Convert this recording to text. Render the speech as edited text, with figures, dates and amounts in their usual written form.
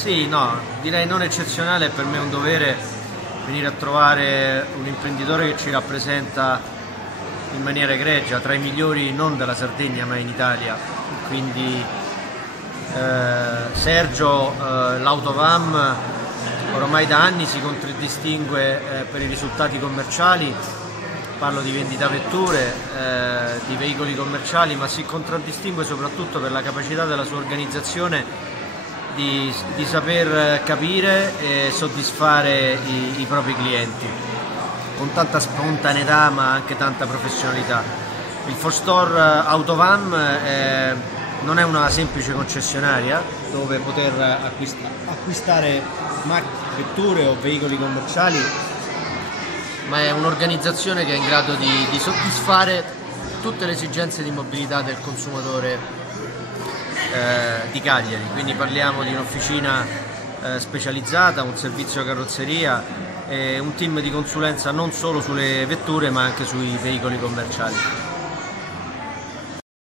Sì, no, direi non eccezionale, per me è un dovere venire a trovare un imprenditore che ci rappresenta in maniera egregia, tra i migliori non della Sardegna ma in Italia. Quindi Sergio, l'Autovam, ormai da anni si contraddistingue per i risultati commerciali, parlo di vendita vetture, di veicoli commerciali, ma si contraddistingue soprattutto per la capacità della sua organizzazione di saper capire e soddisfare i propri clienti con tanta spontaneità ma anche tanta professionalità. Il 4Store Autovam non è una semplice concessionaria dove poter acquistare vetture o veicoli commerciali, ma è un'organizzazione che è in grado di soddisfare tutte le esigenze di mobilità del consumatore di Cagliari. Quindi parliamo di un'officina specializzata, un servizio carrozzeria e un team di consulenza non solo sulle vetture ma anche sui veicoli commerciali.